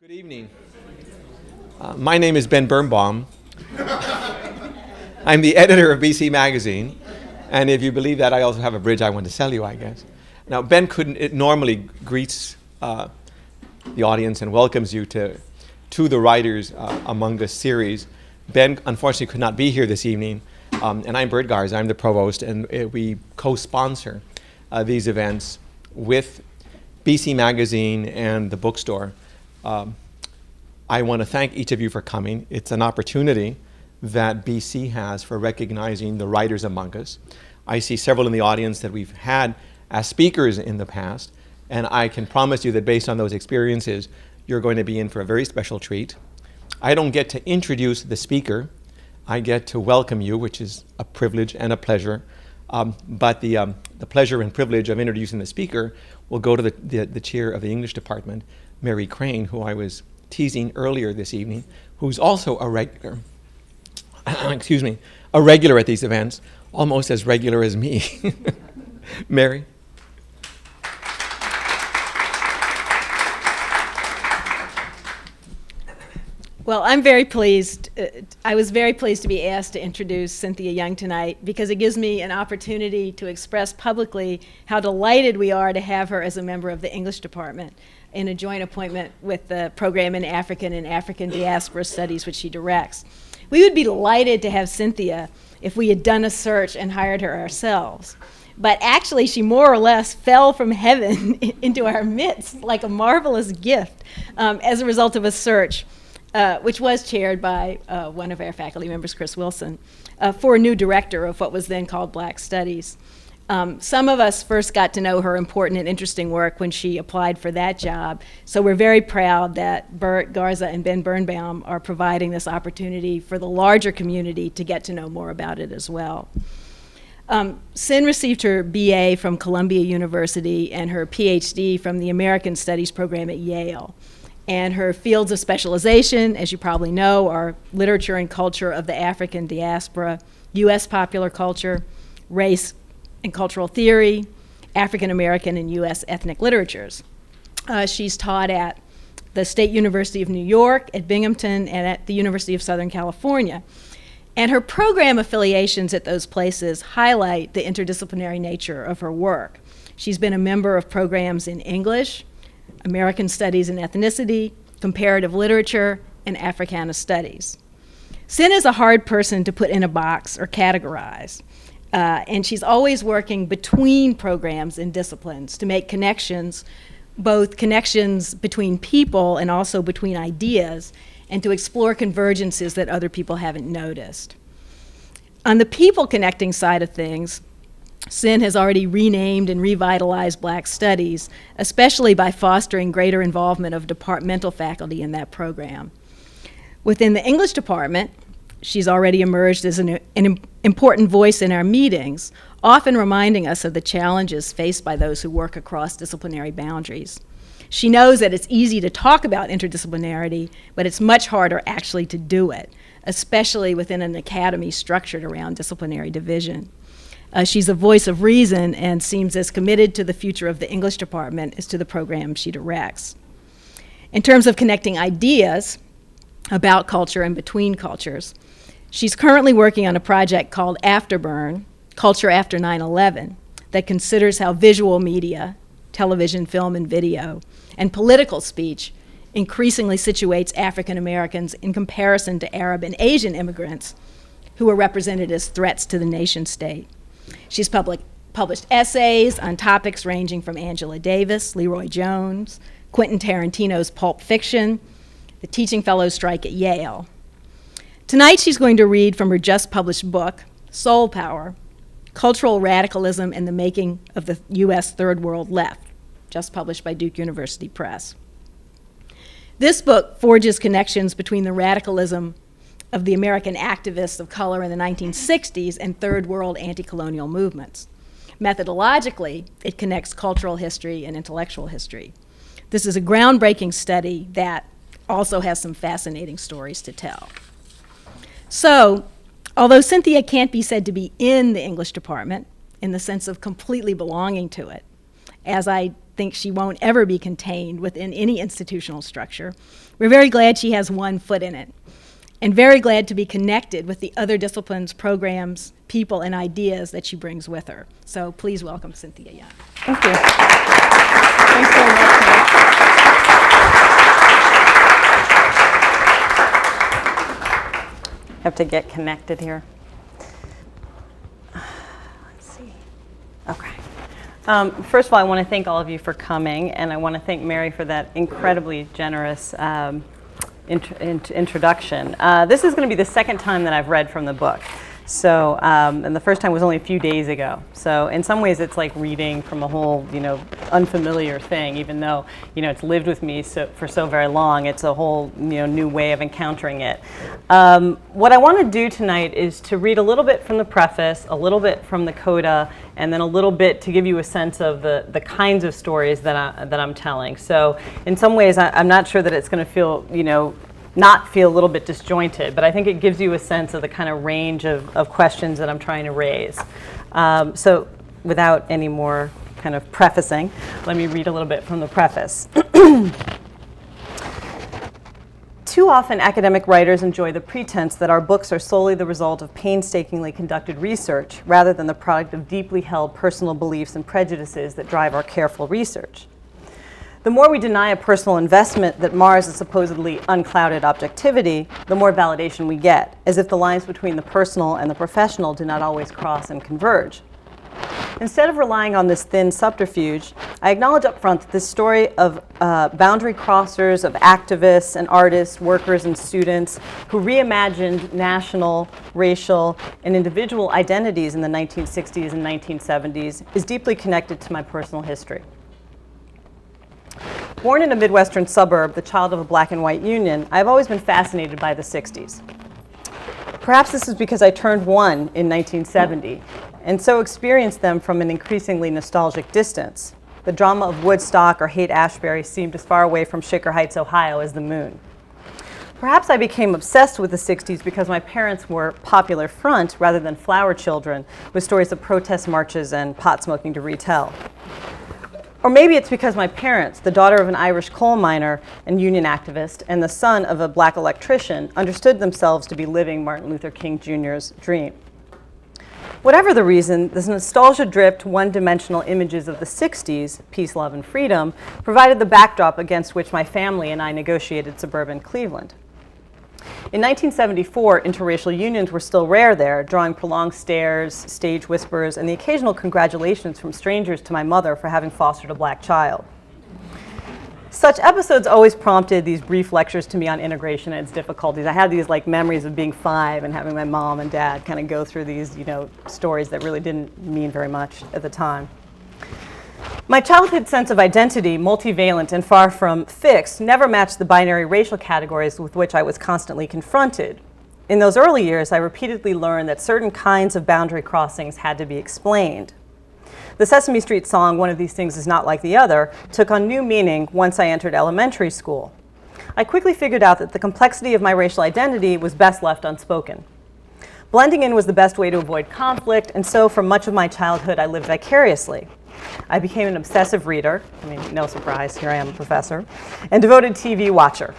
Good evening. My name is Ben Birnbaum. I'm the editor of BC Magazine, and if you believe that, I also have a bridge I want to sell you, I guess. Now, Ben it normally greets the audience and welcomes you to the Writers Among Us series. Ben, unfortunately, could not be here this evening, and I'm Bert Garza. I'm the provost, and we co-sponsor these events with BC Magazine and the bookstore. I want to thank each of you for coming. It's an opportunity that BC has for recognizing the writers among us. I see several in the audience that we've had as speakers in the past, and I can promise you that based on those experiences, you're going to be in for a very special treat. I don't get to introduce the speaker. I get to welcome you, which is a privilege and a pleasure. But the pleasure and privilege of introducing the speaker will go to the chair of the English department, Mary Crane, who I was teasing earlier this evening, who's also a regular, a regular at these events, almost as regular as me. Mary? Well, I'm very pleased. I was very pleased to be asked to introduce Cynthia Young tonight because it gives me an opportunity to express publicly how delighted we are to have her as a member of the English department in a joint appointment with the program in African and African Diaspora Studies, which she directs. We would be delighted to have Cynthia if we had done a search and hired her ourselves. But actually, she more or less fell from heaven into our midst like a marvelous gift as a result of a search, which was chaired by one of our faculty members, Chris Wilson, for a new director of what was then called Black Studies. Some of us first got to know her important and interesting work when she applied for that job, so we're very proud that Bert Garza and Ben Birnbaum are providing this opportunity for the larger community to get to know more about it as well. Cyn received her BA from Columbia University and her PhD from the American Studies program at Yale. And her fields of specialization, as you probably know, are literature and culture of the African diaspora, U.S. popular culture, race and cultural theory, African American and U.S. ethnic literatures. She's taught at the State University of New York, at Binghamton, and at the University of Southern California. And her program affiliations at those places highlight the interdisciplinary nature of her work. She's been a member of programs in English, American Studies and Ethnicity, Comparative Literature, and Africana Studies. Cyn is a hard person to put in a box or categorize, and she's always working between programs and disciplines to make connections, both connections between people and also between ideas, and to explore convergences that other people haven't noticed. On the people connecting side of things, Cyn has already renamed and revitalized Black Studies, especially by fostering greater involvement of departmental faculty in that program. Within the English department, she's already emerged as an important voice in our meetings, often reminding us of the challenges faced by those who work across disciplinary boundaries. She knows that it's easy to talk about interdisciplinarity, but it's much harder actually to do it, especially within an academy structured around disciplinary division. She's a voice of reason and seems as committed to the future of the English department as to the program she directs. In terms of connecting ideas about culture and between cultures, she's currently working on a project called Afterburn, Culture After 9/11, that considers how visual media, television, film, and video, and political speech increasingly situates African Americans in comparison to Arab and Asian immigrants who are represented as threats to the nation state. She's published essays on topics ranging from Angela Davis, Leroy Jones, Quentin Tarantino's Pulp Fiction, the teaching fellows strike at Yale. Tonight she's going to read from her just published book, Soul Power, Cultural Radicalism and the Making of the U.S. Third World Left, just published by Duke University Press. This book forges connections between the radicalism of the American activists of color in the 1960s and Third World anti-colonial movements. Methodologically, it connects cultural history and intellectual history. This is a groundbreaking study that also has some fascinating stories to tell. So, although Cynthia can't be said to be in the English department in the sense of completely belonging to it, as I thinks she won't ever be contained within any institutional structure. We're very glad she has one foot in it, and very glad to be connected with the other disciplines, programs, people, and ideas that she brings with her. So please welcome Cynthia Young. Thank you. Thanks very much, Mike. Have to get connected here. Let's see. Okay. First of all, I want to thank all of you for coming, and I want to thank Mary for that incredibly generous introduction. This is going to be the second time that I've read from the book. So, and the first time was only a few days ago. So in some ways it's like reading from a whole, unfamiliar thing, even though, it's lived with me for so very long. It's a whole, new way of encountering it. What I want to do tonight is to read a little bit from the preface, a little bit from the coda, and then a little bit to give you a sense of the kinds of stories that I'm telling. So in some ways I'm not sure that it's going to feel, not feel a little bit disjointed, but I think it gives you a sense of the kind of range of questions that I'm trying to raise. So without any more kind of prefacing, let me read a little bit from the preface. Too often academic writers enjoy the pretense that our books are solely the result of painstakingly conducted research rather than the product of deeply held personal beliefs and prejudices that drive our careful research. The more we deny a personal investment that mars a supposedly unclouded objectivity, the more validation we get, as if the lines between the personal and the professional do not always cross and converge. Instead of relying on this thin subterfuge, I acknowledge up front that this story of boundary crossers, of activists and artists, workers and students who reimagined national, racial, and individual identities in the 1960s and 1970s is deeply connected to my personal history. Born in a Midwestern suburb, the child of a black and white union, I've always been fascinated by the 60s. Perhaps this is because I turned one in 1970, and so experienced them from an increasingly nostalgic distance. The drama of Woodstock or Haight-Ashbury seemed as far away from Shaker Heights, Ohio as the moon. Perhaps I became obsessed with the 60s because my parents were popular front rather than flower children with stories of protest marches and pot smoking to retell. Or maybe it's because my parents, the daughter of an Irish coal miner and union activist and the son of a black electrician, understood themselves to be living Martin Luther King Jr.'s dream. Whatever the reason, this nostalgia-dripped, one-dimensional images of the 60s, peace, love, and freedom, provided the backdrop against which my family and I negotiated suburban Cleveland. In 1974, interracial unions were still rare there, drawing prolonged stares, stage whispers, and the occasional congratulations from strangers to my mother for having fostered a black child. Such episodes always prompted these brief lectures to me on integration and its difficulties. I had these memories of being 5 and having my mom and dad kind of go through these, stories that really didn't mean very much at the time. My childhood sense of identity, multivalent and far from fixed, never matched the binary racial categories with which I was constantly confronted. In those early years, I repeatedly learned that certain kinds of boundary crossings had to be explained. The Sesame Street song, "One of These Things Is Not Like the Other," took on new meaning once I entered elementary school. I quickly figured out that the complexity of my racial identity was best left unspoken. Blending in was the best way to avoid conflict, and so for much of my childhood, I lived vicariously. I became an obsessive reader, no surprise, here I am a professor, and devoted TV watcher.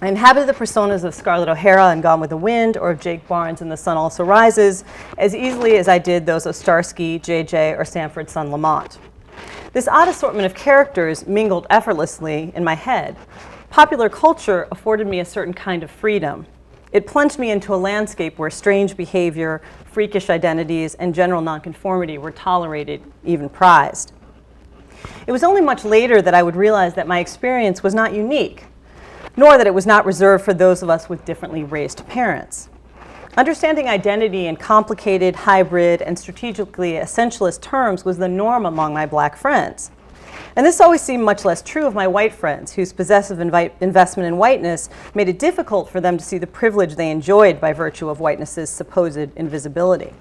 I inhabited the personas of Scarlett O'Hara in Gone with the Wind or of Jake Barnes in The Sun Also Rises as easily as I did those of Starsky, JJ, or Sanford's son Lamont. This odd assortment of characters mingled effortlessly in my head. Popular culture afforded me a certain kind of freedom. It plunged me into a landscape where strange behavior, freakish identities, and general nonconformity were tolerated, even prized. It was only much later that I would realize that my experience was not unique, nor that it was not reserved for those of us with differently raised parents. Understanding identity in complicated, hybrid, and strategically essentialist terms was the norm among my black friends. And this always seemed much less true of my white friends, whose possessive investment in whiteness made it difficult for them to see the privilege they enjoyed by virtue of whiteness's supposed invisibility.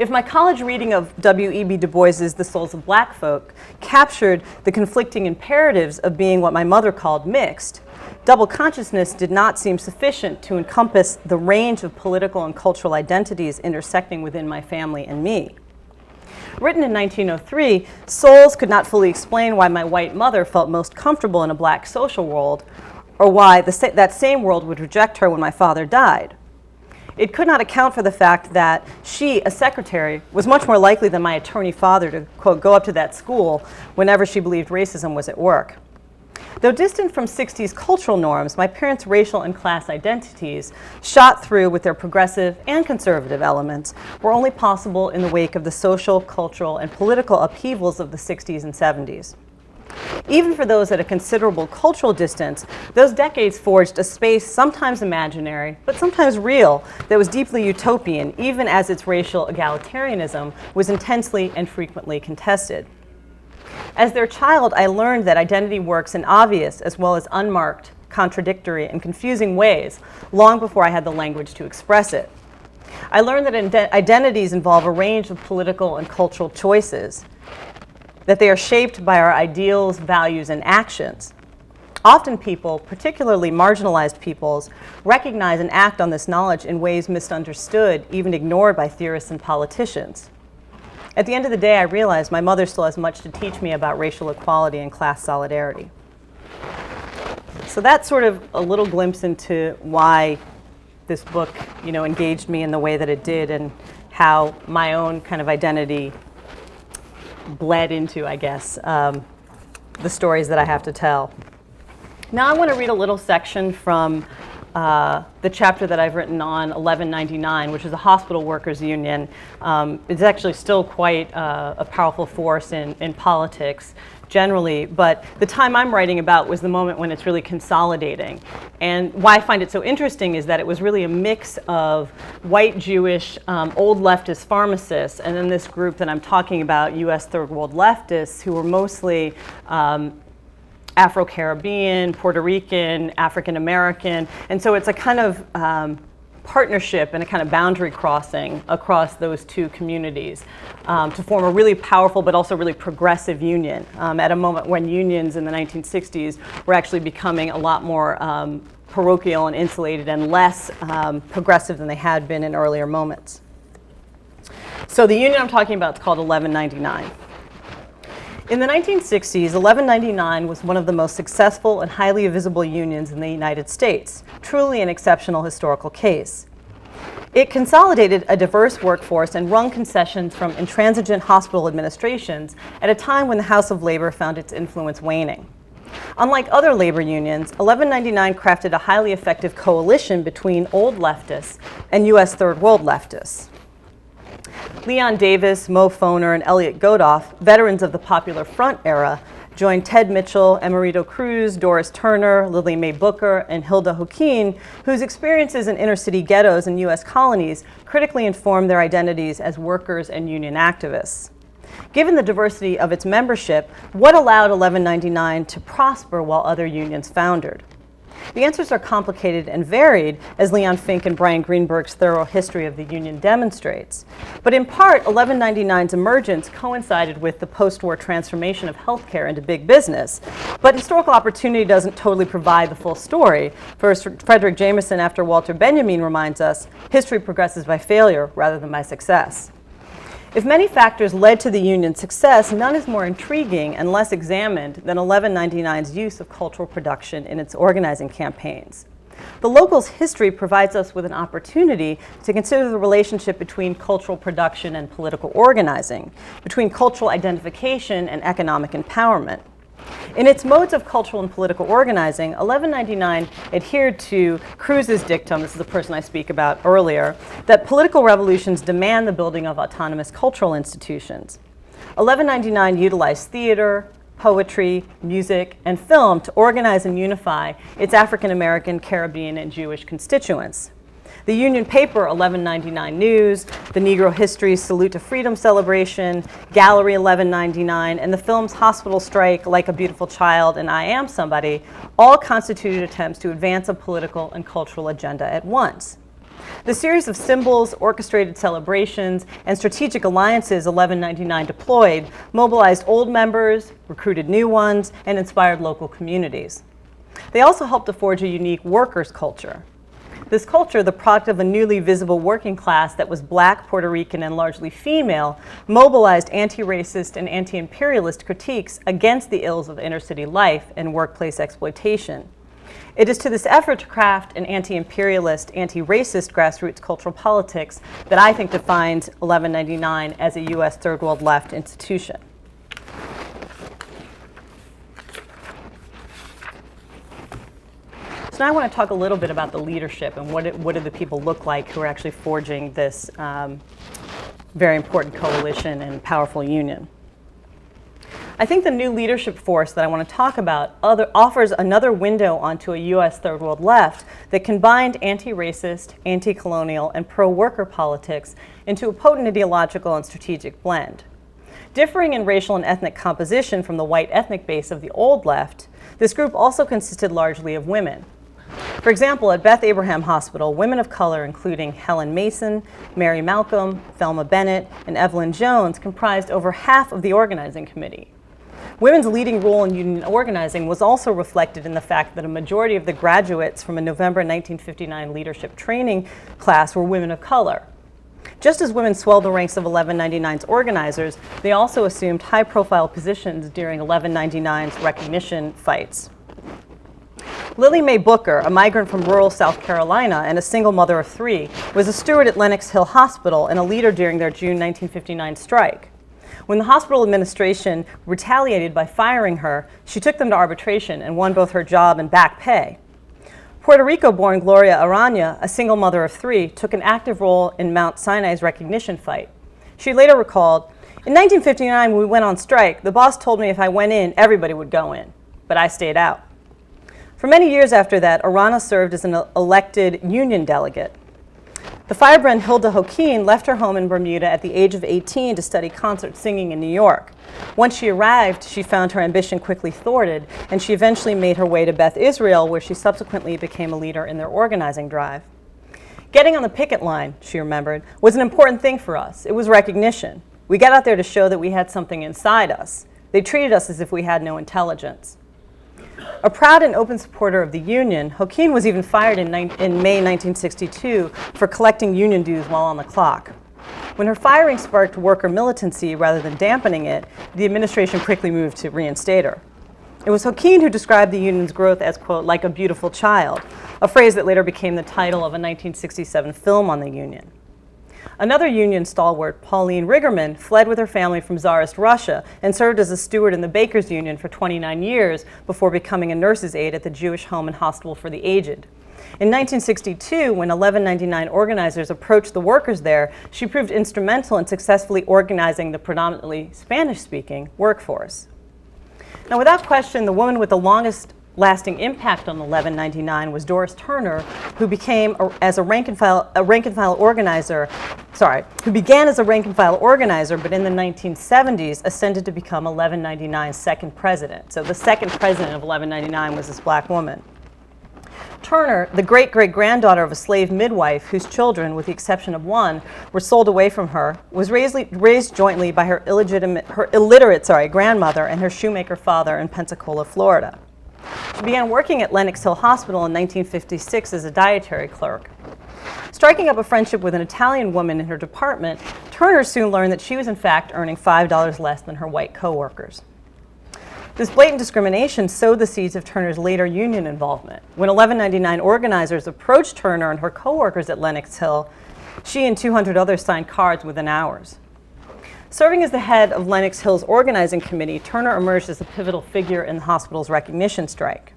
If my college reading of W.E.B. Du Bois's The Souls of Black Folk captured the conflicting imperatives of being what my mother called mixed, double consciousness did not seem sufficient to encompass the range of political and cultural identities intersecting within my family and me. Written in 1903, Souls could not fully explain why my white mother felt most comfortable in a black social world, or why that same world would reject her when my father died. It could not account for the fact that she, a secretary, was much more likely than my attorney father to, quote, go up to that school whenever she believed racism was at work. Though distant from 60s cultural norms, my parents' racial and class identities, shot through with their progressive and conservative elements, were only possible in the wake of the social, cultural, and political upheavals of the 60s and 70s. Even for those at a considerable cultural distance, those decades forged a space sometimes imaginary, but sometimes real, that was deeply utopian, even as its racial egalitarianism was intensely and frequently contested. As their child, I learned that identity works in obvious as well as unmarked, contradictory, and confusing ways long before I had the language to express it. I learned that identities involve a range of political and cultural choices, that they are shaped by our ideals, values, and actions. Often people, particularly marginalized peoples, recognize and act on this knowledge in ways misunderstood, even ignored by theorists and politicians. At the end of the day, I realized my mother still has much to teach me about racial equality and class solidarity. So that's sort of a little glimpse into why this book, engaged me in the way that it did, and how my own kind of identity bled into, I guess, the stories that I have to tell. Now I want to read a little section from the chapter that I've written on 1199, which is a hospital workers union. It's actually still quite a powerful force in politics generally, but the time I'm writing about was the moment when it's really consolidating. And why I find it so interesting is that it was really a mix of white Jewish old leftist pharmacists, and then this group that I'm talking about, US third world leftists, who were mostly Afro-Caribbean, Puerto Rican, African-American, and so it's a kind of partnership and a kind of boundary crossing across those two communities to form a really powerful but also really progressive union at a moment when unions in the 1960s were actually becoming a lot more parochial and insulated and less progressive than they had been in earlier moments. So the union I'm talking about is called 1199. In the 1960s, 1199 was one of the most successful and highly visible unions in the United States, truly an exceptional historical case. It consolidated a diverse workforce and wrung concessions from intransigent hospital administrations at a time when the House of Labor found its influence waning. Unlike other labor unions, 1199 crafted a highly effective coalition between old leftists and US third world leftists. Leon Davis, Mo Foner, and Elliot Godoff, veterans of the Popular Front era, joined Ted Mitchell, Emerito Cruz, Doris Turner, Lily Mae Booker, and Hilda Hoquin, whose experiences in inner-city ghettos and U.S. colonies critically informed their identities as workers and union activists. Given the diversity of its membership, what allowed 1199 to prosper while other unions foundered? The answers are complicated and varied, as Leon Fink and Brian Greenberg's thorough history of the union demonstrates. But in part, 1199's emergence coincided with the post-war transformation of healthcare into big business. But historical opportunity doesn't totally provide the full story. First, Frederick Jameson, after Walter Benjamin, reminds us, history progresses by failure rather than by success. If many factors led to the union's success, none is more intriguing and less examined than 1199's use of cultural production in its organizing campaigns. The local's history provides us with an opportunity to consider the relationship between cultural production and political organizing, between cultural identification and economic empowerment. In its modes of cultural and political organizing, 1199 adhered to Cruz's dictum, this is the person I speak about earlier, that political revolutions demand the building of autonomous cultural institutions. 1199 utilized theater, poetry, music, and film to organize and unify its African American, Caribbean, and Jewish constituents. The Union paper, 1199 News, the Negro History Salute to Freedom celebration, Gallery 1199, and the films Hospital Strike, Like a Beautiful Child, and I Am Somebody, all constituted attempts to advance a political and cultural agenda at once. The series of symbols, orchestrated celebrations, and strategic alliances 1199 deployed mobilized old members, recruited new ones, and inspired local communities. They also helped to forge a unique workers' culture. This culture, the product of a newly visible working class that was black, Puerto Rican, and largely female, mobilized anti-racist and anti-imperialist critiques against the ills of inner-city life and workplace exploitation. It is to this effort to craft an anti-imperialist, anti-racist grassroots cultural politics that I think defines 1199 as a U.S. third world left institution. So now I want to talk a little bit about the leadership and what do the people look like who are actually forging this very important coalition and powerful union. I think the new leadership force that I want to talk about offers another window onto a U.S. third world left that combined anti-racist, anti-colonial, and pro-worker politics into a potent ideological and strategic blend. Differing in racial and ethnic composition from the white ethnic base of the old left, this group also consisted largely of women. For example, at Beth Abraham Hospital, women of color, including Helen Mason, Mary Malcolm, Thelma Bennett, and Evelyn Jones, comprised over half of the organizing committee. Women's leading role in union organizing was also reflected in the fact that a majority of the graduates from a November 1959 leadership training class were women of color. Just as women swelled the ranks of 1199's organizers, they also assumed high-profile positions during 1199's recognition fights. Lily Mae Booker, a migrant from rural South Carolina and a single mother of 3, was a steward at Lenox Hill Hospital and a leader during their June 1959 strike. When the hospital administration retaliated by firing her, she took them to arbitration and won both her job and back pay. Puerto Rico-born Gloria Arana, a single mother of 3, took an active role in Mount Sinai's recognition fight. She later recalled, "In 1959, when we went on strike, the boss told me if I went in, everybody would go in, but I stayed out." For many years after that, Arana served as an elected union delegate. The firebrand Hilda Hoquin left her home in Bermuda at the age of 18 to study concert singing in New York. Once she arrived, she found her ambition quickly thwarted, and she eventually made her way to Beth Israel, where she subsequently became a leader in their organizing drive. "Getting on the picket line," she remembered, "was an important thing for us. It was recognition. We got out there to show that we had something inside us. They treated us as if we had no intelligence." A proud and open supporter of the union, Hoquin was even fired in May 1962 for collecting union dues while on the clock. When her firing sparked worker militancy rather than dampening it, the administration quickly moved to reinstate her. It was Hoquin who described the union's growth as, quote, "like a beautiful child," a phrase that later became the title of a 1967 film on the union. Another union stalwart, Pauline Rigerman, fled with her family from Tsarist Russia and served as a steward in the Bakers Union for 29 years before becoming a nurse's aide at the Jewish Home and Hospital for the Aged. In 1962, when 1199 organizers approached the workers there, she proved instrumental in successfully organizing the predominantly Spanish-speaking workforce. Now, without question, the woman with the longest lasting impact on 1199 was Doris Turner, who began as a rank and file organizer, but in the 1970s ascended to become 1199's second president. So the second president of 1199 was this black woman. Turner, the great-great-granddaughter of a slave midwife whose children, with the exception of one, were sold away from her, was raised jointly by her illiterate grandmother and her shoemaker father in Pensacola, Florida. She began working at Lenox Hill Hospital in 1956 as a dietary clerk. Striking up a friendship with an Italian woman in her department, Turner soon learned that she was in fact earning $5 less than her white coworkers. This blatant discrimination sowed the seeds of Turner's later union involvement. When 1199 organizers approached Turner and her coworkers at Lenox Hill, she and 200 others signed cards within hours. Serving as the head of Lenox Hill's organizing committee, Turner emerged as a pivotal figure in the hospital's recognition strike.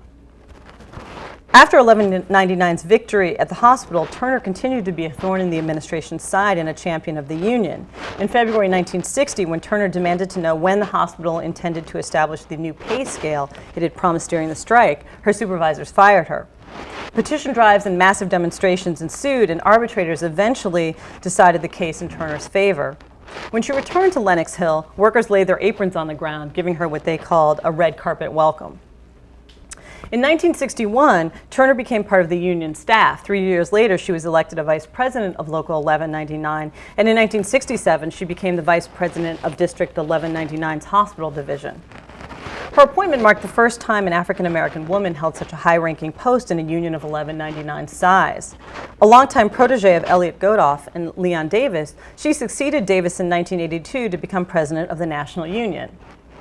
After 1199's victory at the hospital, Turner continued to be a thorn in the administration's side and a champion of the union. In February 1960, when Turner demanded to know when the hospital intended to establish the new pay scale it had promised during the strike, her supervisors fired her. Petition drives and massive demonstrations ensued, and arbitrators eventually decided the case in Turner's favor. When she returned to Lenox Hill, workers laid their aprons on the ground, giving her what they called a red carpet welcome. In 1961, Turner became part of the union staff. 3 years later, she was elected a vice president of Local 1199, and in 1967, she became the vice president of District 1199's hospital division. Her appointment marked the first time an African-American woman held such a high-ranking post in a union of 1199 size. A longtime protege of Elliott Godoff and Leon Davis, she succeeded Davis in 1982 to become president of the National Union.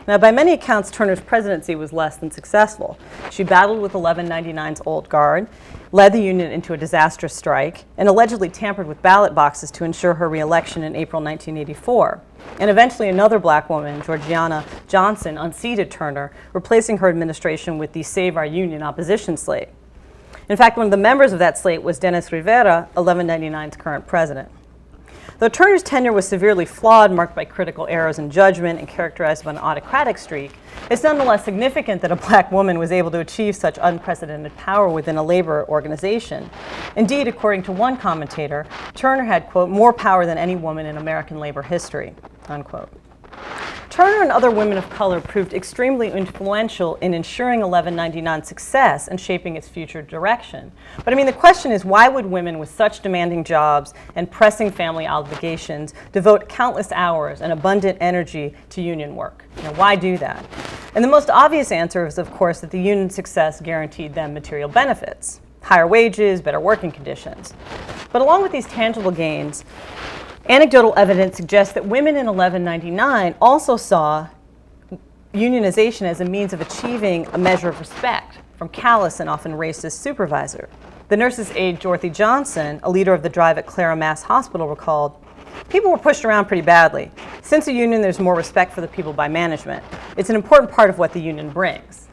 Now, by many accounts, Turner's presidency was less than successful. She battled with 1199's old guard, led the union into a disastrous strike, and allegedly tampered with ballot boxes to ensure her re-election in April 1984. And eventually another black woman, Georgiana Johnson, unseated Turner, replacing her administration with the Save Our Union opposition slate. In fact, one of the members of that slate was Dennis Rivera, 1199's current president. Though Turner's tenure was severely flawed, marked by critical errors in judgment and characterized by an autocratic streak, it's nonetheless significant that a black woman was able to achieve such unprecedented power within a labor organization. Indeed, according to one commentator, Turner had, quote, more power than any woman in American labor history, unquote. Turner and other women of color proved extremely influential in ensuring 1199's success and shaping its future direction. But I mean, the question is, why would women with such demanding jobs and pressing family obligations devote countless hours and abundant energy to union work? You know, why do that? And the most obvious answer is, of course, that the union's success guaranteed them material benefits, higher wages, better working conditions. But along with these tangible gains, anecdotal evidence suggests that women in 1199 also saw unionization as a means of achieving a measure of respect from callous and often racist supervisor. The nurse's aide Dorothy Johnson, a leader of the drive at Clara Mass Hospital, recalled, "People were pushed around pretty badly. Since a union, there's more respect for the people by management. It's an important part of what the union brings."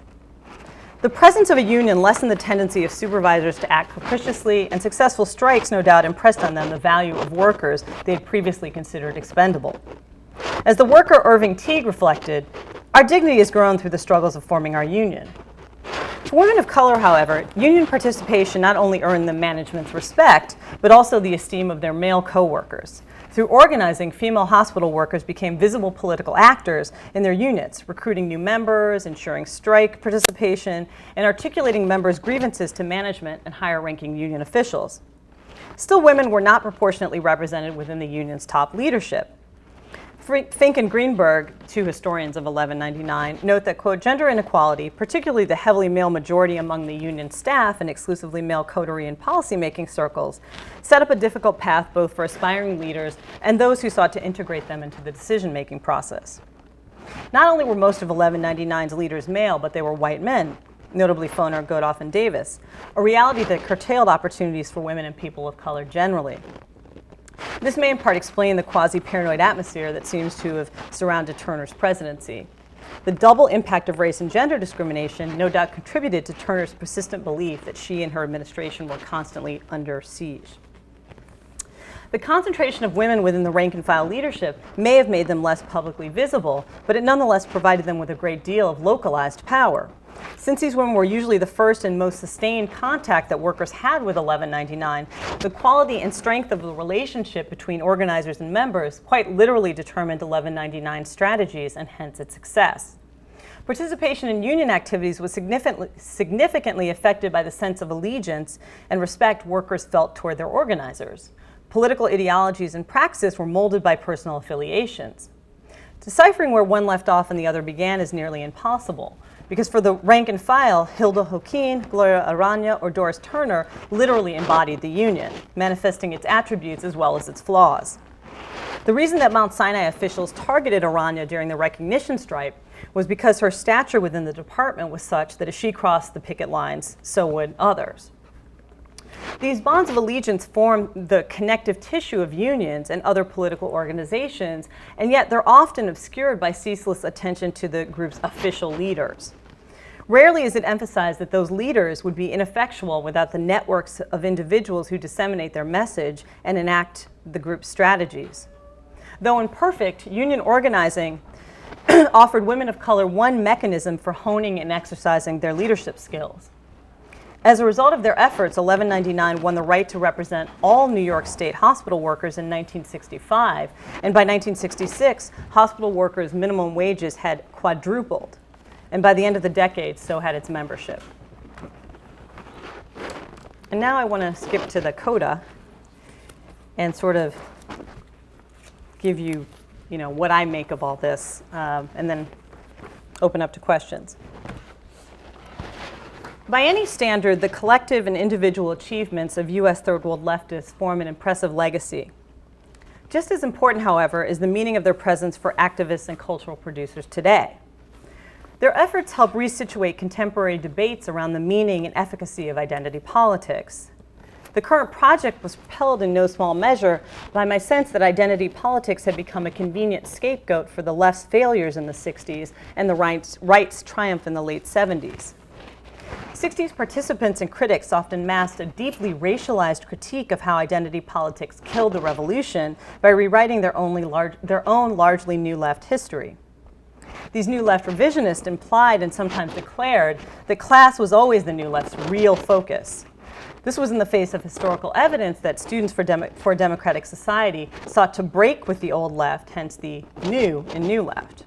The presence of a union lessened the tendency of supervisors to act capriciously, and successful strikes no doubt impressed on them the value of workers they had previously considered expendable. As the worker Irving Teague reflected, "Our dignity has grown through the struggles of forming our union." For women of color, however, union participation not only earned them management's respect, but also the esteem of their male co-workers. Through organizing, female hospital workers became visible political actors in their units, recruiting new members, ensuring strike participation, and articulating members' grievances to management and higher-ranking union officials. Still, women were not proportionately represented within the union's top leadership. Fink and Greenberg, two historians of 1199, note that, quote, "gender inequality, particularly the heavily male majority among the union staff and exclusively male coterie and policymaking circles, set up a difficult path both for aspiring leaders and those who sought to integrate them into the decision-making process." Not only were most of 1199's leaders male, but they were white men, notably Foner, Godoff, and Davis, a reality that curtailed opportunities for women and people of color generally. This may in part explain the quasi-paranoid atmosphere that seems to have surrounded Turner's presidency. The double impact of race and gender discrimination no doubt contributed to Turner's persistent belief that she and her administration were constantly under siege. The concentration of women within the rank-and-file leadership may have made them less publicly visible, but it nonetheless provided them with a great deal of localized power. Since these women were usually the first and most sustained contact that workers had with 1199, the quality and strength of the relationship between organizers and members quite literally determined 1199's strategies and hence its success. Participation in union activities was significantly affected by the sense of allegiance and respect workers felt toward their organizers. Political ideologies and praxis were molded by personal affiliations. Deciphering where one left off and the other began is nearly impossible, because for the rank and file, Hilda Joaquin, Gloria Arana, or Doris Turner literally embodied the union, manifesting its attributes as well as its flaws. The reason that Mount Sinai officials targeted Arana during the recognition strike was because her stature within the department was such that if she crossed the picket lines, so would others. These bonds of allegiance form the connective tissue of unions and other political organizations, and yet they're often obscured by ceaseless attention to the group's official leaders. Rarely is it emphasized that those leaders would be ineffectual without the networks of individuals who disseminate their message and enact the group's strategies. Though imperfect, union organizing offered women of color one mechanism for honing and exercising their leadership skills. As a result of their efforts, 1199 won the right to represent all New York State hospital workers in 1965, and by 1966, hospital workers' minimum wages had quadrupled, and by the end of the decade, so had its membership. And now I want to skip to the coda and sort of give you, what I make of all this, and then open up to questions. By any standard, the collective and individual achievements of U.S. third world leftists form an impressive legacy. Just as important, however, is the meaning of their presence for activists and cultural producers today. Their efforts help resituate contemporary debates around the meaning and efficacy of identity politics. The current project was propelled in no small measure by my sense that identity politics had become a convenient scapegoat for the left's failures in the 60s and the right's triumph in the late 70s. 60s participants and critics often masked a deeply racialized critique of how identity politics killed the revolution by rewriting their own largely new left history. These new left revisionists implied and sometimes declared that class was always the new left's real focus. This was in the face of historical evidence that Students for a Democratic Society sought to break with the old left, hence the new in new left.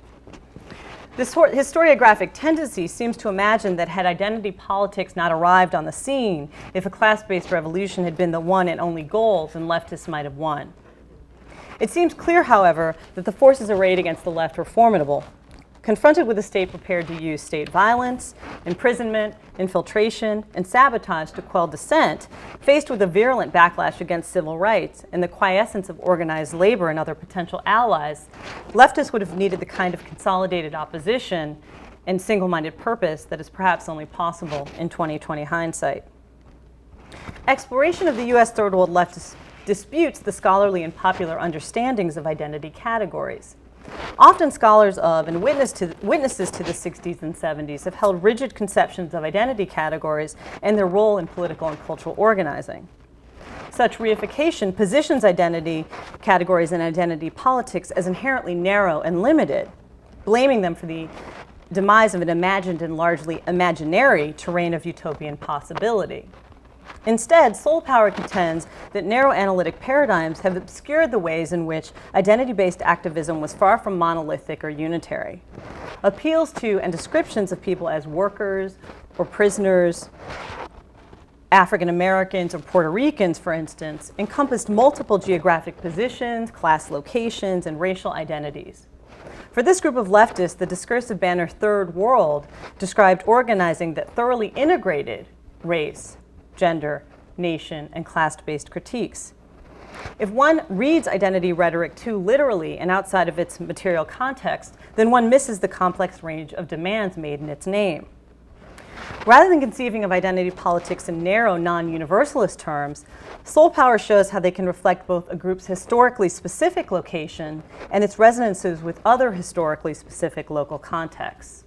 This historiographic tendency seems to imagine that had identity politics not arrived on the scene, if a class-based revolution had been the one and only goal, then leftists might have won. It seems clear, however, that the forces arrayed against the left were formidable. Confronted with a state prepared to use state violence, imprisonment, infiltration, and sabotage to quell dissent, faced with a virulent backlash against civil rights and the quiescence of organized labor and other potential allies, leftists would have needed the kind of consolidated opposition and single-minded purpose that is perhaps only possible in 2020 hindsight. Exploration of the U.S. third world left disputes the scholarly and popular understandings of identity categories. Often scholars of and witnesses to the 60s and 70s have held rigid conceptions of identity categories and their role in political and cultural organizing. Such reification positions identity categories and identity politics as inherently narrow and limited, blaming them for the demise of an imagined and largely imaginary terrain of utopian possibility. Instead, Soul Power contends that narrow analytic paradigms have obscured the ways in which identity-based activism was far from monolithic or unitary. Appeals to and descriptions of people as workers or prisoners, African Americans or Puerto Ricans, for instance, encompassed multiple geographic positions, class locations, and racial identities. For this group of leftists, the discursive banner Third World described organizing that thoroughly integrated race, gender, nation, and class-based critiques. If one reads identity rhetoric too literally and outside of its material context, then one misses the complex range of demands made in its name. Rather than conceiving of identity politics in narrow, non-universalist terms, Soul Power shows how they can reflect both a group's historically specific location and its resonances with other historically specific local contexts.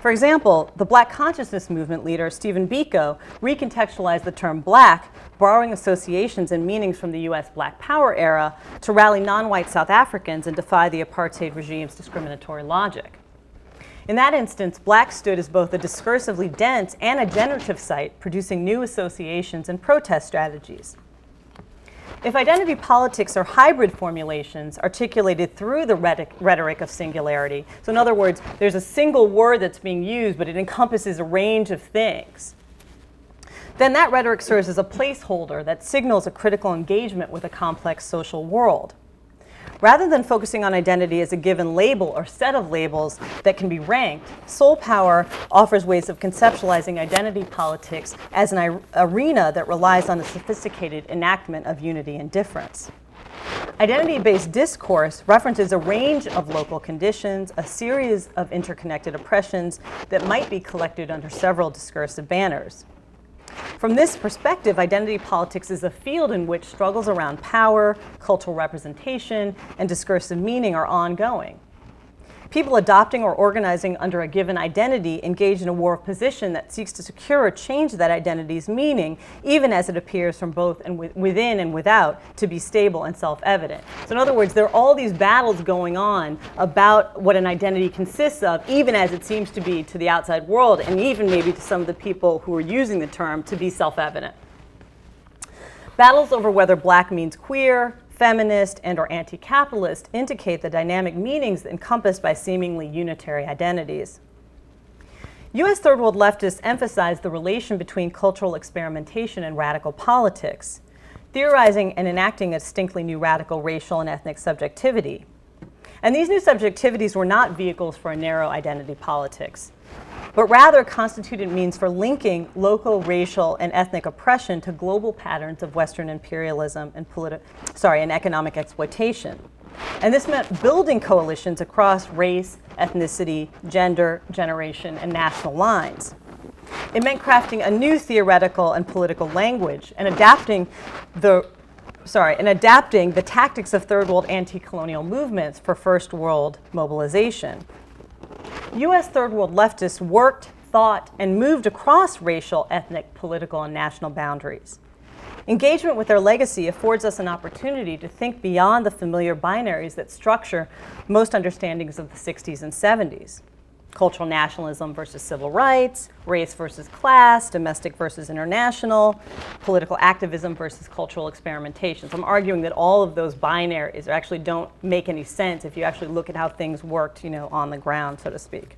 For example, the Black consciousness movement leader, Stephen Biko, recontextualized the term black, borrowing associations and meanings from the US Black Power era to rally non-white South Africans and defy the apartheid regime's discriminatory logic. In that instance, black stood as both a discursively dense and a generative site, producing new associations and protest strategies. If identity politics are hybrid formulations articulated through the rhetoric of singularity, so in other words, there's a single word that's being used, but it encompasses a range of things, then that rhetoric serves as a placeholder that signals a critical engagement with a complex social world. Rather than focusing on identity as a given label or set of labels that can be ranked, Soul Power offers ways of conceptualizing identity politics as an arena that relies on a sophisticated enactment of unity and difference. Identity-based discourse references a range of local conditions, a series of interconnected oppressions that might be collected under several discursive banners. From this perspective, identity politics is a field in which struggles around power, cultural representation, and discursive meaning are ongoing. People adopting or organizing under a given identity engage in a war of position that seeks to secure or change that identity's meaning, even as it appears from both and within and without to be stable and self-evident. So in other words, there are all these battles going on about what an identity consists of, even as it seems to be to the outside world, and even maybe to some of the people who are using the term to be self-evident. Battles over whether black means queer, feminist, and or anti-capitalist indicate the dynamic meanings encompassed by seemingly unitary identities. U.S. third world leftists emphasize the relation between cultural experimentation and radical politics, theorizing and enacting a distinctly new radical racial and ethnic subjectivity. And these new subjectivities were not vehicles for a narrow identity politics, but rather constituted means for linking local, racial, and ethnic oppression to global patterns of Western imperialism and economic exploitation. And this meant building coalitions across race, ethnicity, gender, generation, and national lines. It meant crafting a new theoretical and political language and adapting the tactics of third world anti-colonial movements for first world mobilization. U.S. third world leftists worked, thought, and moved across racial, ethnic, political, and national boundaries. Engagement with their legacy affords us an opportunity to think beyond the familiar binaries that structure most understandings of the 60s and 70s. Cultural nationalism versus civil rights, race versus class, domestic versus international, political activism versus cultural experimentation. So I'm arguing that all of those binaries actually don't make any sense if you actually look at how things worked, on the ground, so to speak.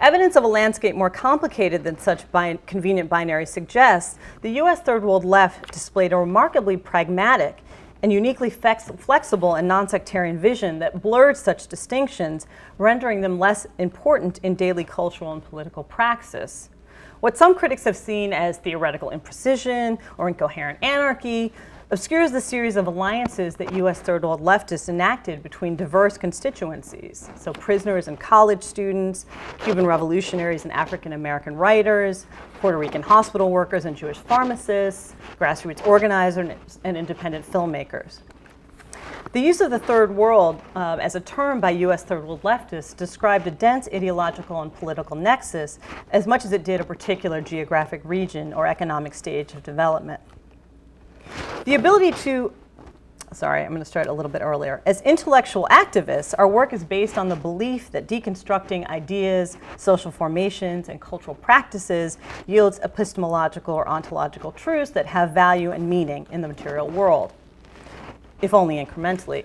Evidence of a landscape more complicated than such convenient binaries suggests the U.S. third world left displayed a remarkably pragmatic and uniquely flexible and non-sectarian vision that blurred such distinctions, rendering them less important in daily cultural and political praxis. What some critics have seen as theoretical imprecision or incoherent anarchy obscures the series of alliances that U.S. third world leftists enacted between diverse constituencies, so prisoners and college students, Cuban revolutionaries and African American writers, Puerto Rican hospital workers and Jewish pharmacists, grassroots organizers, and independent filmmakers. The use of the third world as a term by U.S. third world leftists described a dense ideological and political nexus as much as it did a particular geographic region or economic stage of development. The ability to, I'm going to start a little bit earlier. As intellectual activists, our work is based on the belief that deconstructing ideas, social formations, and cultural practices yields epistemological or ontological truths that have value and meaning in the material world, if only incrementally.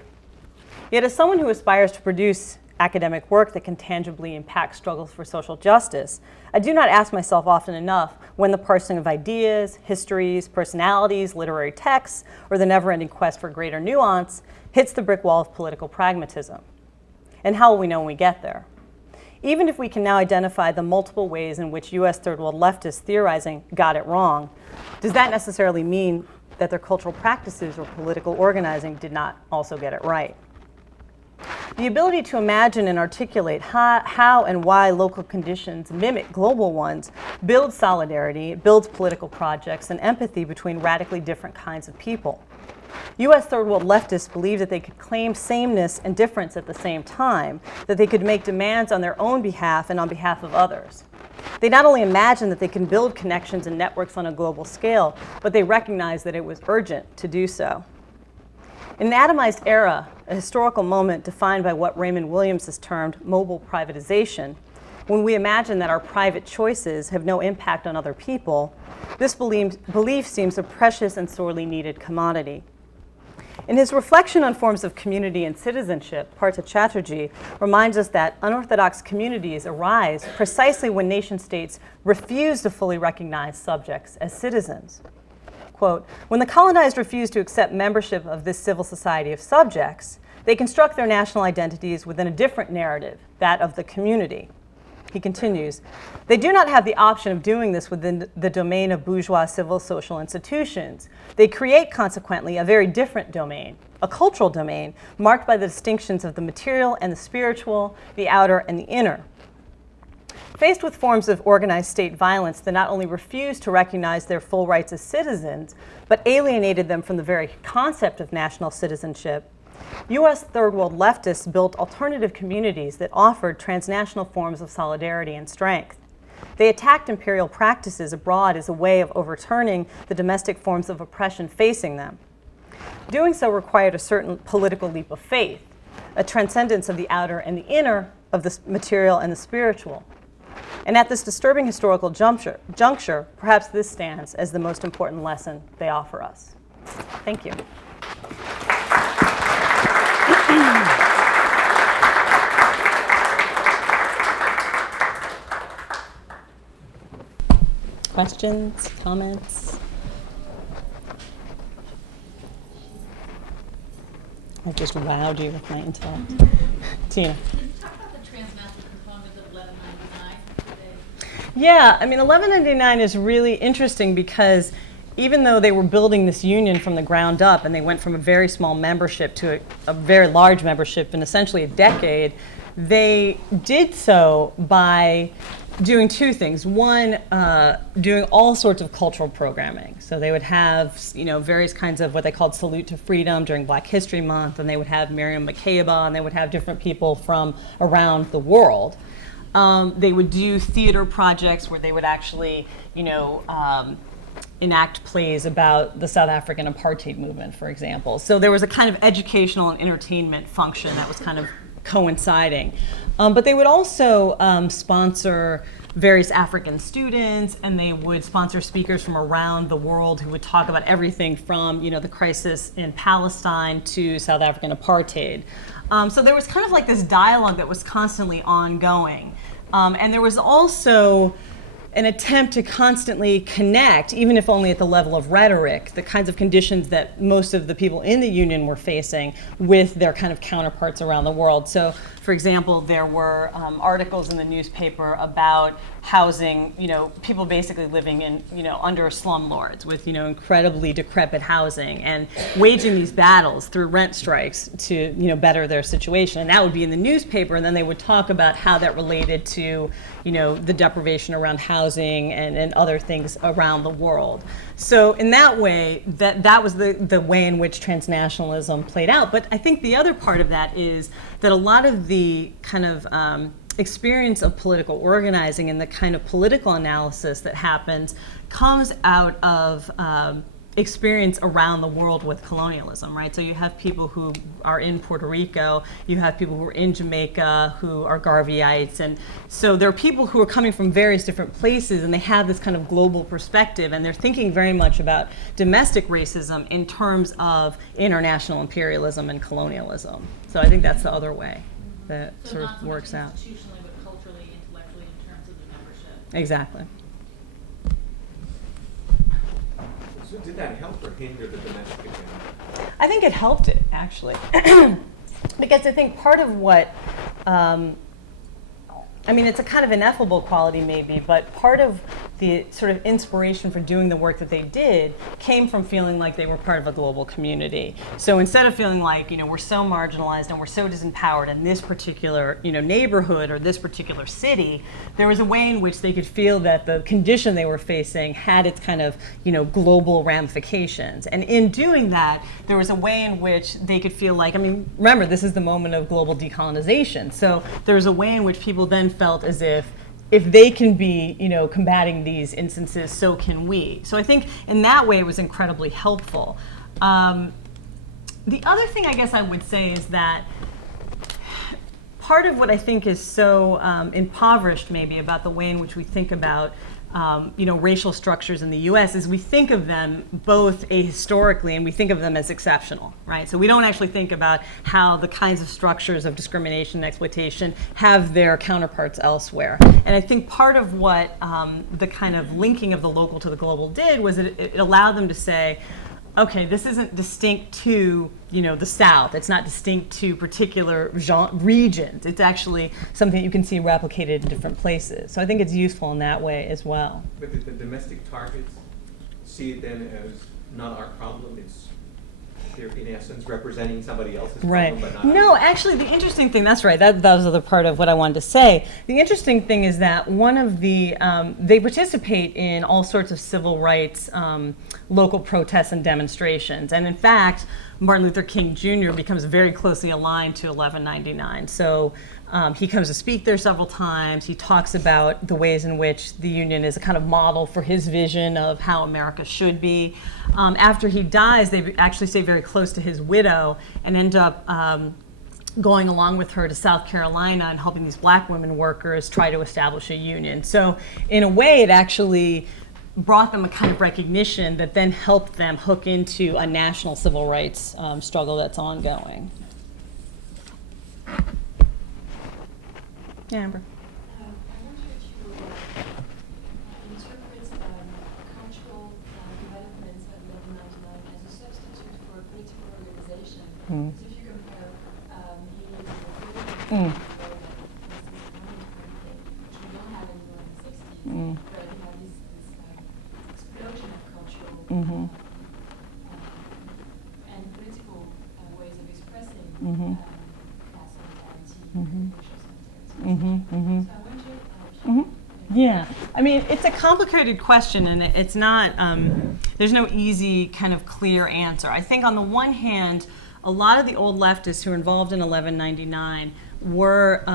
Yet as someone who aspires to produce academic work that can tangibly impact struggles for social justice, I do not ask myself often enough when the parsing of ideas, histories, personalities, literary texts, or the never-ending quest for greater nuance hits the brick wall of political pragmatism. And how will we know when we get there? Even if we can now identify the multiple ways in which U.S. third world leftists theorizing got it wrong, does that necessarily mean that their cultural practices or political organizing did not also get it right? The ability to imagine and articulate how and why local conditions mimic global ones builds solidarity, builds political projects, and empathy between radically different kinds of people. U.S. third world leftists believed that they could claim sameness and difference at the same time, that they could make demands on their own behalf and on behalf of others. They not only imagined that they can build connections and networks on a global scale, but they recognized that it was urgent to do so. In an atomized era, a historical moment defined by what Raymond Williams has termed mobile privatization, when we imagine that our private choices have no impact on other people, this belief seems a precious and sorely needed commodity. In his reflection on forms of community and citizenship, Partha Chatterjee reminds us that unorthodox communities arise precisely when nation-states refuse to fully recognize subjects as citizens. Quote, when the colonized refuse to accept membership of this civil society of subjects, they construct their national identities within a different narrative, that of the community. He continues, they do not have the option of doing this within the domain of bourgeois civil social institutions. They create, consequently, a very different domain, a cultural domain, marked by the distinctions of the material and the spiritual, the outer and the inner. Faced with forms of organized state violence that not only refused to recognize their full rights as citizens, but alienated them from the very concept of national citizenship, U.S. third world leftists built alternative communities that offered transnational forms of solidarity and strength. They attacked imperial practices abroad as a way of overturning the domestic forms of oppression facing them. Doing so required a certain political leap of faith, a transcendence of the outer and the inner, of the material and the spiritual. And at this disturbing historical juncture, perhaps this stands as the most important lesson they offer us. Thank you. Questions, comments? I've just wowed you with my intellect. Tina. Can you talk about the transnational component of 1199 today? Yeah, I mean, 1199 is really interesting because even though they were building this union from the ground up and they went from a very small membership to a very large membership in essentially a decade, they did so by doing two things. One, doing all sorts of cultural programming. So they would have, various kinds of what they called Salute to Freedom during Black History Month, and they would have Miriam Makeba, and they would have different people from around the world. They would do theater projects where they would actually, enact plays about the South African apartheid movement, for example. So there was a kind of educational and entertainment function that was kind of coinciding. But they would also sponsor various African students, and they would sponsor speakers from around the world who would talk about everything from, the crisis in Palestine to South African apartheid. So there was kind of like this dialogue that was constantly ongoing. And there was also an attempt to constantly connect, even if only at the level of rhetoric, the kinds of conditions that most of the people in the union were facing with their kind of counterparts around the world. So, for example, there were articles in the newspaper about housing, people basically living in, under slumlords with, incredibly decrepit housing and waging these battles through rent strikes to, better their situation. And that would be in the newspaper, and then they would talk about how that related to, the deprivation around housing and other things around the world. So in that way, that was the way in which transnationalism played out. But I think the other part of that is that a lot of the kind of experience of political organizing and the kind of political analysis that happens comes out of experience around the world with colonialism, right? So you have people who are in Puerto Rico, you have people who are in Jamaica who are Garveyites, and so there are people who are coming from various different places and they have this kind of global perspective and they're thinking very much about domestic racism in terms of international imperialism and colonialism. So I think that's the other way that So sort not of so works much out. institutionally, but culturally, intellectually, in terms of the membership. Exactly. So did that help or hinder the domestic agenda? I think it helped it, actually. Because I think part of what, it's a kind of ineffable quality maybe, but part of the sort of inspiration for doing the work that they did came from feeling like they were part of a global community. So instead of feeling like, we're so marginalized and we're so disempowered in this particular, neighborhood or this particular city, there was a way in which they could feel that the condition they were facing had its kind of, global ramifications. And in doing that, there was a way in which they could feel like, remember, this is the moment of global decolonization. So there was a way in which people then felt as if they can be, combating these instances, so can we. So I think in that way it was incredibly helpful. The other thing I guess I would say is that part of what I think is so impoverished maybe about the way in which we think about racial structures in the U.S. is we think of them both ahistorically and we think of them as exceptional, right? So we don't actually think about how the kinds of structures of discrimination and exploitation have their counterparts elsewhere. And I think part of what the kind of linking of the local to the global did was it allowed them to say, okay, this isn't distinct to, the South. It's not distinct to particular regions. It's actually something you can see replicated in different places. So I think it's useful in that way as well. But the domestic targets see it then as not our problem. They're in essence representing somebody else's Right. problem, but not No, ours. actually, the interesting thing, that's right, that was the other part of what I wanted to say. The interesting thing is that one of the, they participate in all sorts of civil rights local protests and demonstrations. And in fact, Martin Luther King Jr. becomes very closely aligned to 1199. So he comes to speak there several times. He talks about the ways in which the Union is a kind of model for his vision of how America should be. After he dies, they actually stay very close to his widow and end up going along with her to South Carolina and helping these black women workers try to establish a union. So in a way, it actually brought them a kind of recognition that then helped them hook into a national civil rights struggle that's ongoing. Yeah, Amber. I wonder if you would interpret cultural developments at 1199 as a substitute for a political organization. So if you Mm. which we don't have anymore in the 60s, where we have this explosion of cultural Mm-hmm. And political ways of expressing Mhm. class solidarity, Mhm. racial solidarity. Mm-hmm. Mm-hmm. So I wonder if Mhm. Yeah, I mean, it's a complicated question, and it's not, there's no easy kind of clear answer. I think on the one hand, a lot of the old leftists who were involved in 1199 were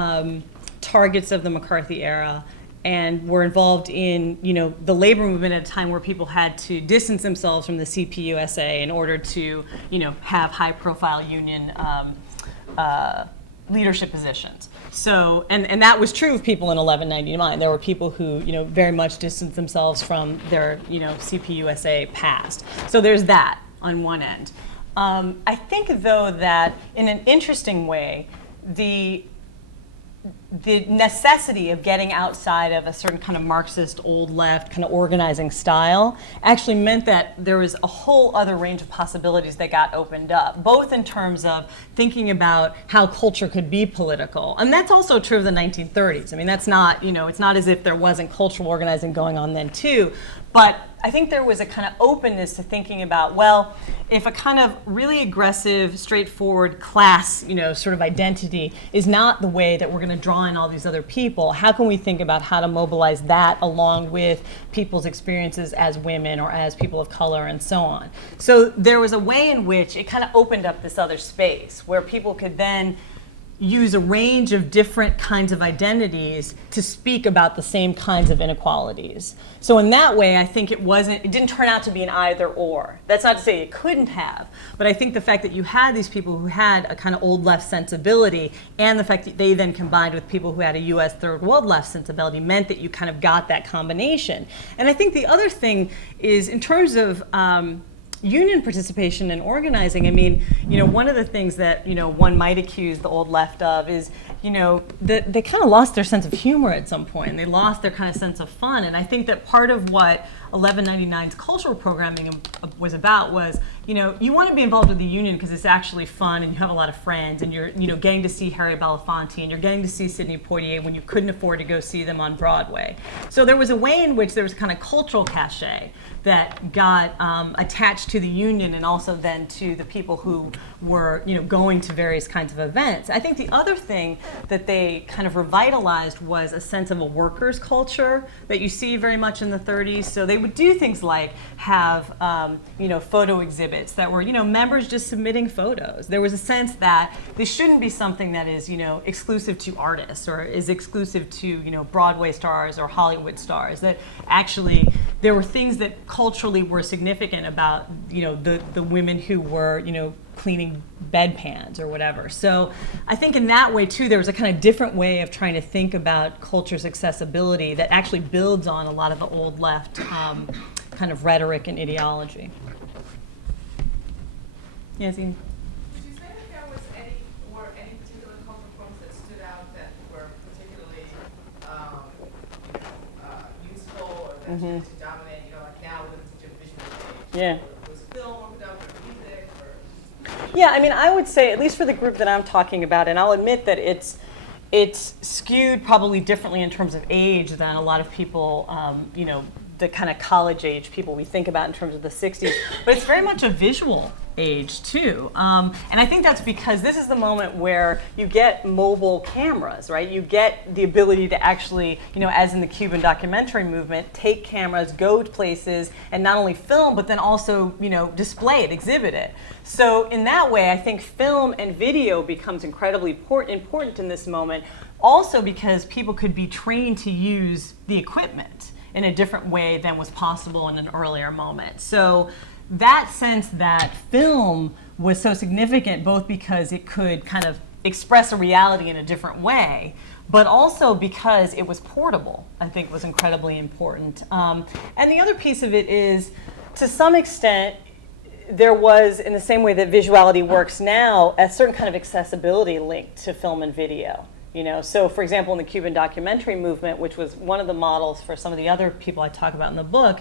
targets of the McCarthy era and were involved in, the labor movement at a time where people had to distance themselves from the CPUSA in order to, have high-profile union leadership positions. So, and that was true of people in 1199. There were people who, very much distanced themselves from their, CPUSA past. So there's that on one end. I think, though, that in an interesting way, the necessity of getting outside of a certain kind of Marxist old left kind of organizing style actually meant that there was a whole other range of possibilities that got opened up, both in terms of thinking about how culture could be political. And that's also true of the 1930s. I mean, that's not, it's not as if there wasn't cultural organizing going on then too. But I think there was a kind of openness to thinking about, well, if a kind of really aggressive, straightforward class, sort of identity is not the way that we're going to draw in all these other people, how can we think about how to mobilize that along with people's experiences as women or as people of color and so on? So there was a way in which it kind of opened up this other space where people could then use a range of different kinds of identities to speak about the same kinds of inequalities. So in that way, I think it didn't turn out to be an either or. That's not to say it couldn't have, but I think the fact that you had these people who had a kind of old left sensibility and the fact that they then combined with people who had a US third world left sensibility meant that you kind of got that combination. And I think the other thing is in terms of union participation and organizing, I mean, one of the things that, one might accuse the old left of is, that they kind of lost their sense of humor at some point, and they lost their kind of sense of fun. And I think that part of what 1199's cultural programming was about was, you want to be involved with the union because it's actually fun and you have a lot of friends and you're, getting to see Harry Belafonte and you're getting to see Sidney Poitier when you couldn't afford to go see them on Broadway. So there was a way in which there was kind of cultural cachet that got attached to the union and also then to the people who were, going to various kinds of events. I think the other thing that they kind of revitalized was a sense of a workers' culture that you see very much in the 30s. So they would do things like have, photo exhibits that were, members just submitting photos. There was a sense that this shouldn't be something that is, exclusive to artists or is exclusive to, Broadway stars or Hollywood stars. That actually there were things that culturally were significant about, the women who were, cleaning bedpans or whatever. So I think in that way too, there was a kind of different way of trying to think about culture's accessibility that actually builds on a lot of the old left kind of rhetoric and ideology. Yes, Ian? Would you say that there was any particular cultural forms that stood out that were particularly useful or that tended to dominate? Like now with such a visual age. Yeah. Was film or music or? Yeah, I mean, I would say, at least for the group that I'm talking about, and I'll admit that it's skewed probably differently in terms of age than a lot of people, the kind of college age people we think about in terms of the 60s, but it's very much a visual age too. And I think that's because this is the moment where you get mobile cameras, right? You get the ability to actually, as in the Cuban documentary movement, take cameras, go to places, and not only film, but then also, display it, exhibit it. So in that way, I think film and video becomes incredibly important in this moment, also because people could be trained to use the equipment in a different way than was possible in an earlier moment. So that sense that film was so significant both because it could kind of express a reality in a different way, but also because it was portable, I think was incredibly important. And the other piece of it is, to some extent, there was, in the same way that visuality works now, a certain kind of accessibility linked to film and video. So for example, in the Cuban documentary movement, which was one of the models for some of the other people I talk about in the book,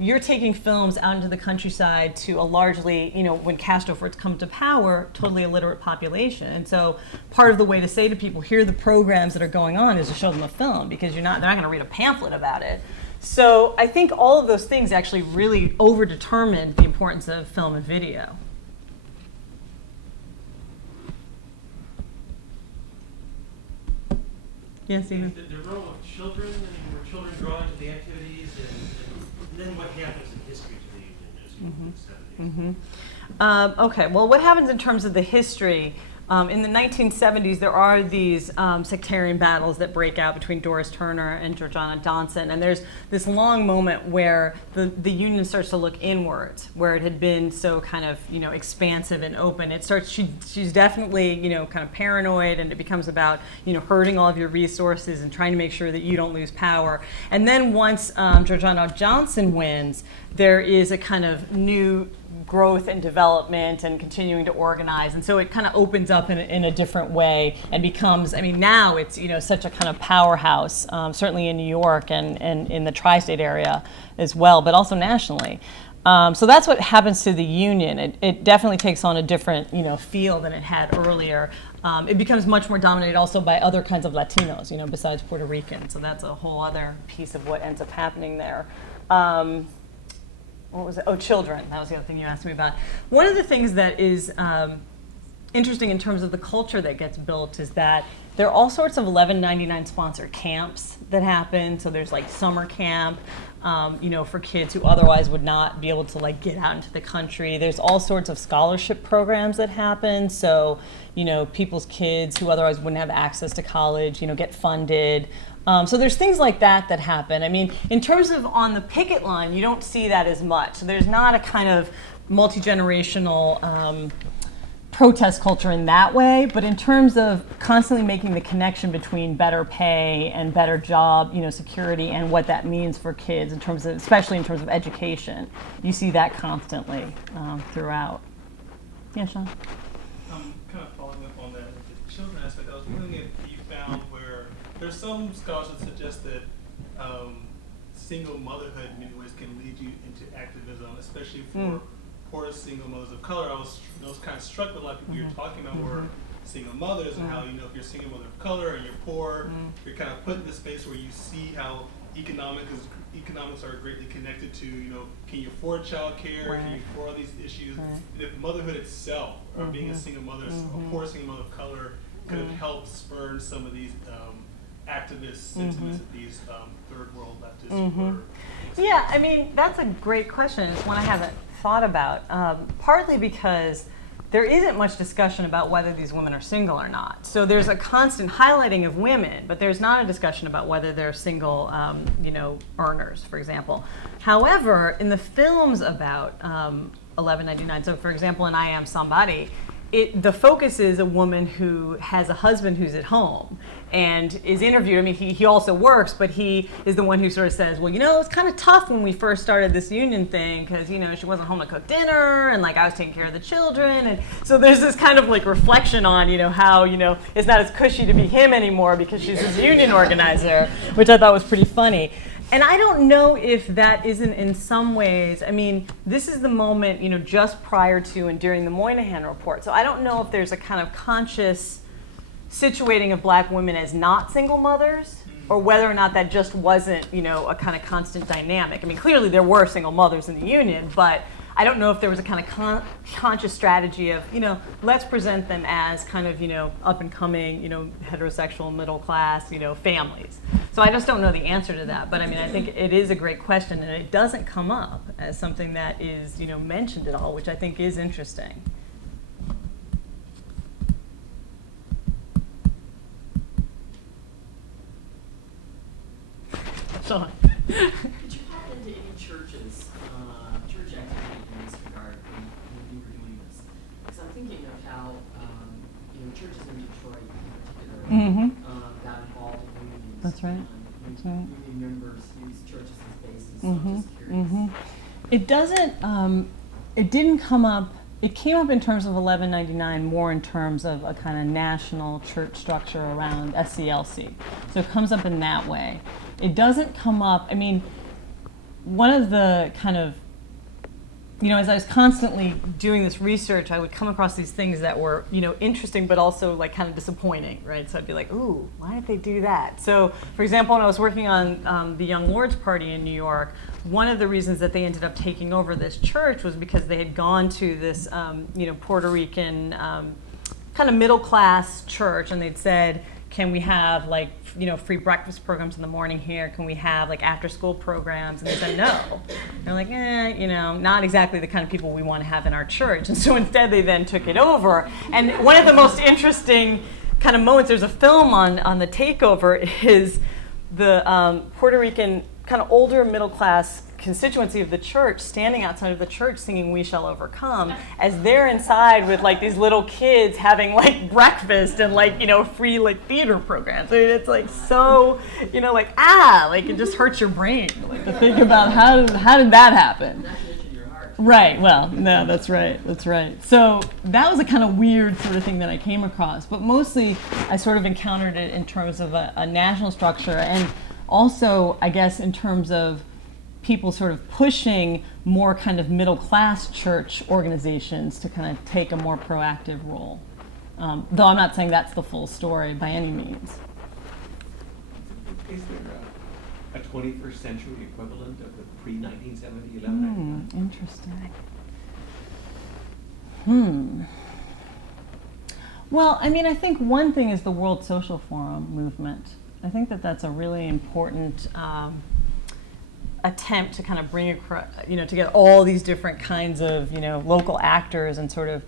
you're taking films out into the countryside to a largely, when Castro first come to power, totally illiterate population. And so part of the way to say to people, here are the programs that are going on, is to show them a film, because they're not going to read a pamphlet about it. So I think all of those things actually really over-determined the importance of film and video. Yes, Stephen? The role of children, were children drawn to the activities, and then what happens in history to the Union as we move to the 70s? Okay, well, what happens in terms of the history? In the 1970s, there are these sectarian battles that break out between Doris Turner and Georgiana Johnson, and there's this long moment where the Union starts to look inwards, where it had been so kind of expansive and open. It starts. She's definitely kind of paranoid, and it becomes about hurting all of your resources and trying to make sure that you don't lose power. And then once Georgiana Johnson wins, there is a kind of new growth and development and continuing to organize, and so it kind of opens up in a different way and becomes, now it's such a kind of powerhouse, certainly in New York and in the tri-state area as well, but also nationally. So that's what happens to the Union. It definitely takes on a different feel than it had earlier. It becomes much more dominated also by other kinds of Latinos, besides Puerto Rican. So that's a whole other piece of what ends up happening there. What was it? Oh, children. That was the other thing you asked me about. One of the things that is interesting in terms of the culture that gets built is that there are all sorts of 1199 sponsored camps that happen. So there's like summer camp, for kids who otherwise would not be able to get out into the country. There's all sorts of scholarship programs that happen. So, people's kids who otherwise wouldn't have access to college, get funded. So there's things like that happen. In terms of on the picket line, you don't see that as much. So there's not a kind of multi-generational protest culture in that way, but in terms of constantly making the connection between better pay and better job, security, and what that means for kids in terms of, especially in terms of education, you see that constantly throughout. Yeah, Sean? Kind of following up on that, the children aspect, I was wondering if you found where there's some scholars that suggest that single motherhood in many ways can lead you into activism, especially for poor single mothers of color. I was kind of struck with a lot of people you're talking about were single mothers, and how if you're a single mother of color and you're poor, you're kind of put in this space where you see how economics are greatly connected to can you afford child care, can you afford all these issues, and if motherhood itself, or being a single mother, a poor single mother of color, could have helped spur some of these activist sentiments that these third world leftists were. Yeah, that's a great question. It's one I haven't thought about, partly because there isn't much discussion about whether these women are single or not. So there's a constant highlighting of women, but there's not a discussion about whether they're single, earners, for example. However, in the films about 1199, so for example, in I Am Somebody, the focus is a woman who has a husband who's at home and is interviewed. He also works, but he is the one who sort of says, well, it's kind of tough when we first started this union thing because, she wasn't home to cook dinner and I was taking care of the children. And so there's this kind of reflection on, how, it's not as cushy to be him anymore because she's his union organizer, which I thought was pretty funny. And I don't know if that isn't in some ways, this is the moment, just prior to and during the Moynihan Report. So I don't know if there's a kind of conscious situating of black women as not single mothers, or whether or not that just wasn't, a kind of constant dynamic. Clearly there were single mothers in the Union, but I don't know if there was a kind of conscious strategy of, let's present them as kind of, up and coming, heterosexual, middle class, families. So I just don't know the answer to that. But I think it is a great question, and it doesn't come up as something that is, mentioned at all, which I think is interesting. Sean. Could you pop into any church activity in this regard when you were doing this? Because I'm thinking of how, churches in Detroit in particular got involved in unions. That's right. That's right. Union members use churches as bases, so I'm just curious. It doesn't, it didn't come up, it came up in terms of 1199 more in terms of a kind of national church structure around SCLC. So it comes up in that way. It doesn't come up, one of the kind of, as I was constantly doing this research, I would come across these things that were, interesting, but also like kind of disappointing, right? So I'd be like, ooh, why did they do that? So, for example, when I was working on the Young Lords Party in New York, one of the reasons that they ended up taking over this church was because they had gone to this, Puerto Rican kind of middle class church, and they'd said, can we have free breakfast programs in the morning here? Can we have after school programs? And they said no. They're like, not exactly the kind of people we want to have in our church. And so instead they then took it over. And one of the most interesting kind of moments, there's a film on the takeover, is the Puerto Rican kind of older middle class constituency of the church standing outside of the church singing "We Shall Overcome" as they're inside with these little kids having breakfast and free theater programs. I mean, it's so it just hurts your brain to think about how did that happen. Right. Well, no, that's right. That's right. So that was a kind of weird sort of thing that I came across, but mostly I sort of encountered it in terms of a national structure, and also I guess in terms of people sort of pushing more kind of middle-class church organizations to kind of take a more proactive role. Though I'm not saying that's the full story by any means. Is there a 21st century equivalent of the pre-1970 1199? Interesting. Well, I mean, I think one thing is the World Social Forum movement. I think that that's a really important attempt to kind of bring across, to get all these different kinds of, local actors and sort of,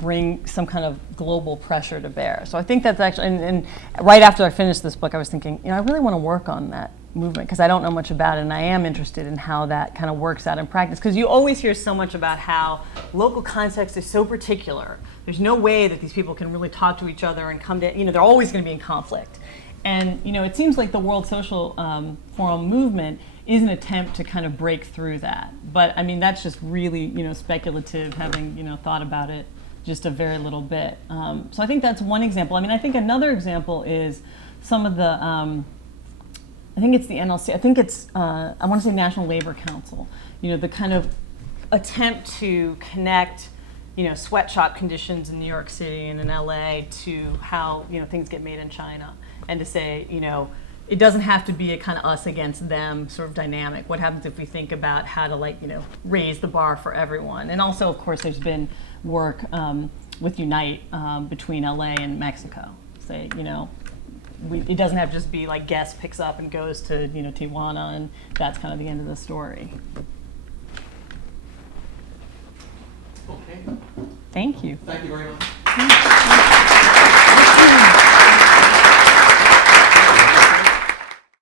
bring some kind of global pressure to bear. So I think that's actually, and right after I finished this book, I was thinking, I really want to work on that movement because I don't know much about it, and I am interested in how that kind of works out in practice. Because you always hear so much about how local context is so particular. There's no way that these people can really talk to each other and come to, they're always going to be in conflict. And, it seems like the World Social Forum movement is an attempt to kind of break through that. But I mean, that's just really, speculative, having, thought about it just a very little bit. So I think that's one example. I mean, I think another example is some of the, I think it's the NLC, I think it's, I want to say National Labor Council, the kind of attempt to connect, sweatshop conditions in New York City and in LA to how, things get made in China. And to say, it doesn't have to be a kind of us against them sort of dynamic. What happens if we think about how to raise the bar for everyone? And also, of course, there's been work with Unite between LA and Mexico. Say, it doesn't have to just be guest picks up and goes to Tijuana, and that's kind of the end of the story. Okay. Thank you. Thank you very much.